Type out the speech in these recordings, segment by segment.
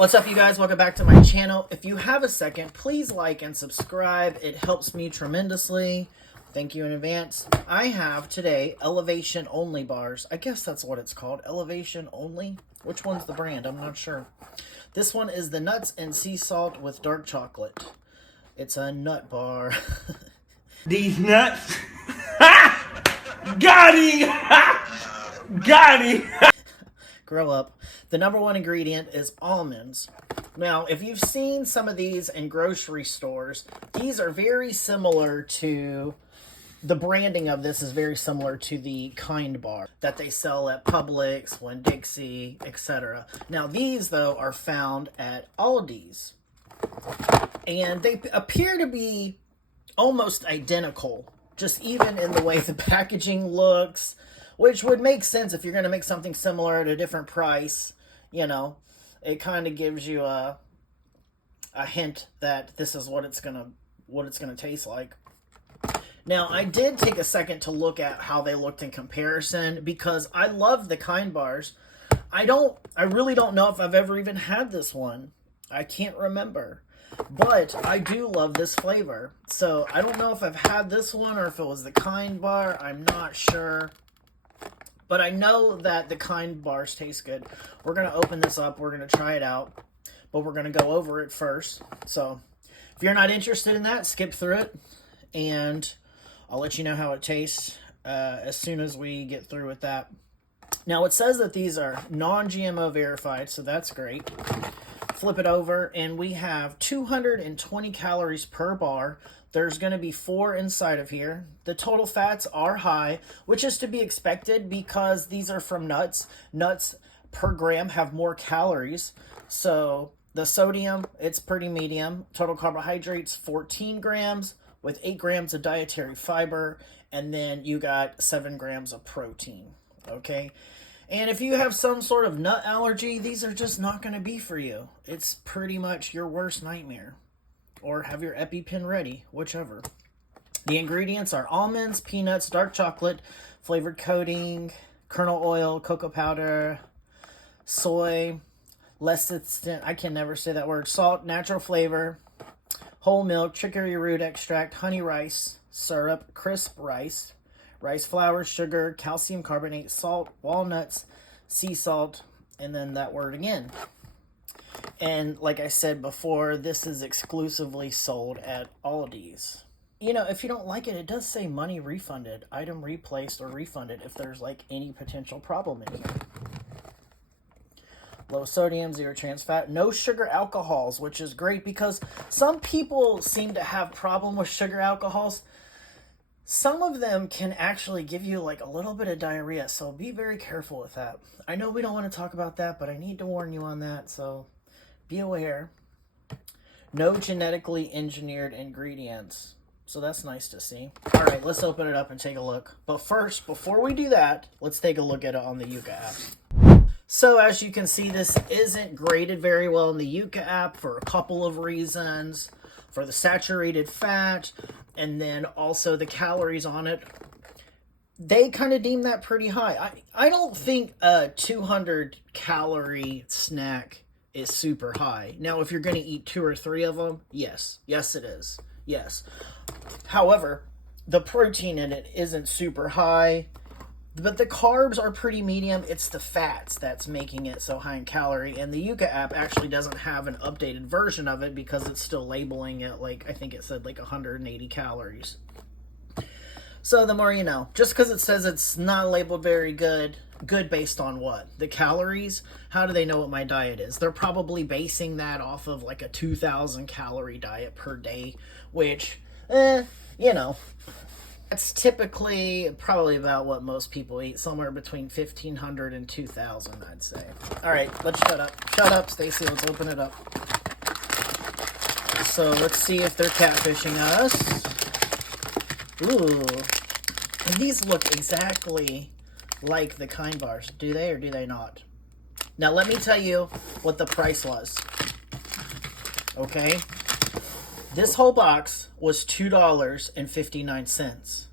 What's up, you guys? Welcome back to my channel. If you have a second, please like and subscribe. It helps me tremendously. Thank you in advance. I have today elevation only bars. I guess that's what it's called. Elevation only. Which one's the brand? I'm not sure. This one is the nuts and sea salt with dark chocolate. It's a nut bar. These nuts. Got him. Got him. Grow up. The number one ingredient is almonds. Now, if you've seen some of these in grocery stores, these are very similar to, the branding of this is very similar to the Kind bar that they sell at Publix, Winn-Dixie, etc. Now, these, though, are found at Aldi's. And they appear to be almost identical, just even in the way the packaging looks, which would make sense if you're going to make something similar at a different price. You know, it kind of gives you a hint that this is what it's gonna taste like. Now, I did take a second to look at how they looked in comparison because I love the Kind bars. I really don't know if I've ever even had this one. I can't remember. But I do love this flavor. So I don't know if I've had this one or if it was the Kind bar. I'm not sure. But I know that the Kind bars taste good. We're going to open this up. We're going to try it out. But we're going to go over it first. So if you're not interested in that, skip through it. And I'll let you know how it tastes as soon as we get through with that. Now, it says that these are non-GMO verified, so that's great. Flip it over, and we have 220 calories per bar. There's going to be 4 inside of here. The total fats are high, which is to be expected because these are from nuts. Nuts per gram have more calories. So the sodium, it's pretty medium. Total carbohydrates, 14 grams with 8 grams of dietary fiber. And then you got 7 grams of protein. Okay? And if you have some sort of nut allergy, these are just not going to be for you. It's pretty much your worst nightmare. Or have your EpiPen ready, whichever. The ingredients are almonds, peanuts, dark chocolate, flavored coating, kernel oil, cocoa powder, soy, lecithin, I can never say that word, salt, natural flavor, whole milk, chicory root extract, honey rice, syrup, crisp rice, rice flour, sugar, calcium carbonate, salt, walnuts, sea salt, and then that word again. And like I said before, this is exclusively sold at Aldi's. You know, if you don't like it, it does say money refunded, item replaced or refunded if there's like any potential problem in here. Low sodium, 0 trans fat, no sugar alcohols, which is great because some people seem to have problem with sugar alcohols. Some of them can actually give you like a little bit of diarrhea, so be very careful with that. I know we don't want to talk about that, but I need to warn you on that, so be aware. No genetically engineered ingredients, so that's nice to see. All right, let's open it up and take a look. But first, before we do that, let's take a look at it on the Yuka app. So as you can see, this isn't graded very well in the Yuka app for a couple of reasons. For the saturated fat, and then also the calories on it. They kind of deem that pretty high. I don't think a 200 calorie snack is super high. Now, if you're going to eat 2 or 3 of them, yes. Yes, it is. Yes. However, the protein in it isn't super high. But the carbs are pretty medium. It's the fats that's making it so high in calorie. And the Yuka app actually doesn't have an updated version of it because it's still labeling it like, I think it said like 180 calories. So the more you know. Just because it says it's not labeled very good based on what? The calories? How do they know what my diet is? They're probably basing that off of like a 2,000 calorie diet per day, which, you know. That's typically probably about what most people eat, somewhere between 1,500 and 2,000, I'd say. All right, let's shut up. Shut up, Stacy. Let's open it up. So let's see if they're catfishing us. Ooh. And these look exactly like the Kind bars. Do they or do they not? Now, let me tell you what the price was. Okay? This whole box was $2.59.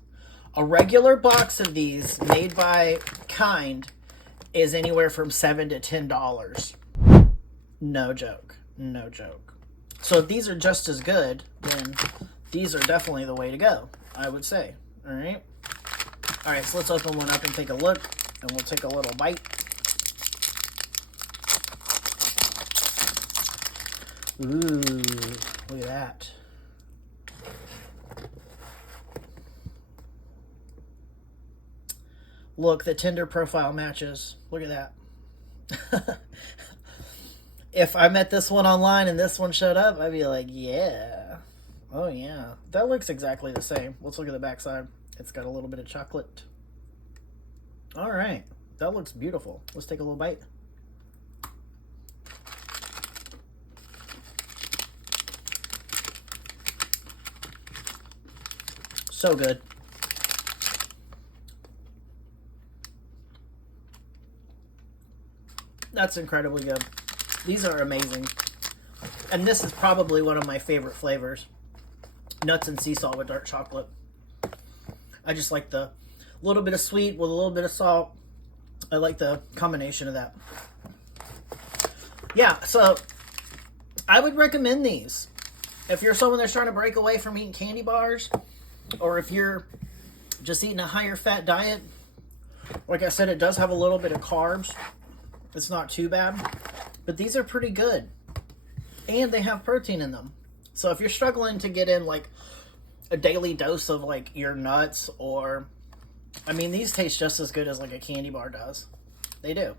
A regular box of these made by Kind is anywhere from $7 to $10. No joke. No joke. So if these are just as good, then these are definitely the way to go, I would say. All right? All right, so let's open one up and take a look, and we'll take a little bite. Ooh, look at that. Look, the Tinder profile matches. Look at that. If I met this one online and this one showed up, I'd be like, yeah. Oh, yeah. That looks exactly the same. Let's look at the backside. It's got a little bit of chocolate. All right. That looks beautiful. Let's take a little bite. So good. That's incredibly good. These are amazing. And this is probably one of my favorite flavors. Nuts and sea salt with dark chocolate. I just like the little bit of sweet with a little bit of salt. I like the combination of that. Yeah, so I would recommend these. If you're someone that's trying to break away from eating candy bars, or if you're just eating a higher fat diet, like I said, it does have a little bit of carbs. It's not too bad, but these are pretty good, and they have protein in them. So if you're struggling to get in like a daily dose of like your nuts, or I mean, these taste just as good as like a candy bar does. They do.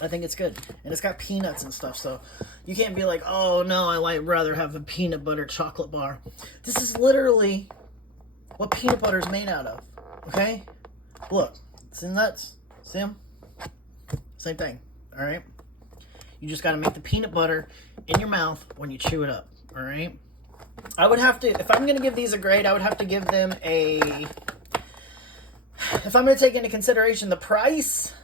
I think it's good, and it's got peanuts and stuff, so you can't be like, oh no, I might rather have a peanut butter chocolate bar. This is literally what peanut butter is made out of. Okay, look, see the nuts, see them? Same thing, all right? You just got to make the peanut butter in your mouth when you chew it up, all right? I would have to, if I'm going to give these a grade, I would have to give them a, if I'm going to take into consideration the price,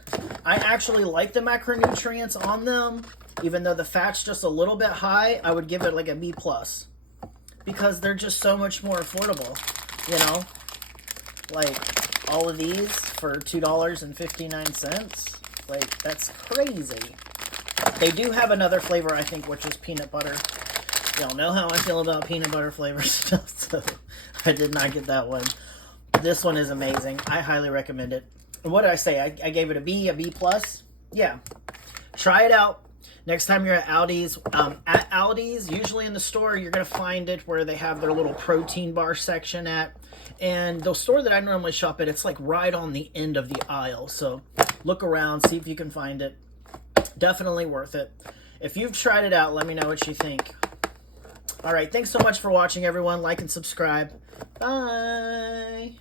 I actually like the macronutrients on them. Even though the fat's just a little bit high, I would give it like a B+. Because they're just so much more affordable, you know? Like, all of these for $2.59. Like, that's crazy. They do have another flavor, I think, which is peanut butter. Y'all know how I feel about peanut butter flavor stuff, so I did not get that one. This one is amazing. I highly recommend it. And what did I say? I gave it a B, a B+. Yeah. Try it out. Next time you're at Aldi's. At Aldi's, usually in the store, you're going to find it where they have their little protein bar section at. And the store that I normally shop at, it's like right on the end of the aisle. So look around, see if you can find it. Definitely worth it. If you've tried it out, let me know what you think. All right, thanks so much for watching, everyone. Like and subscribe. Bye.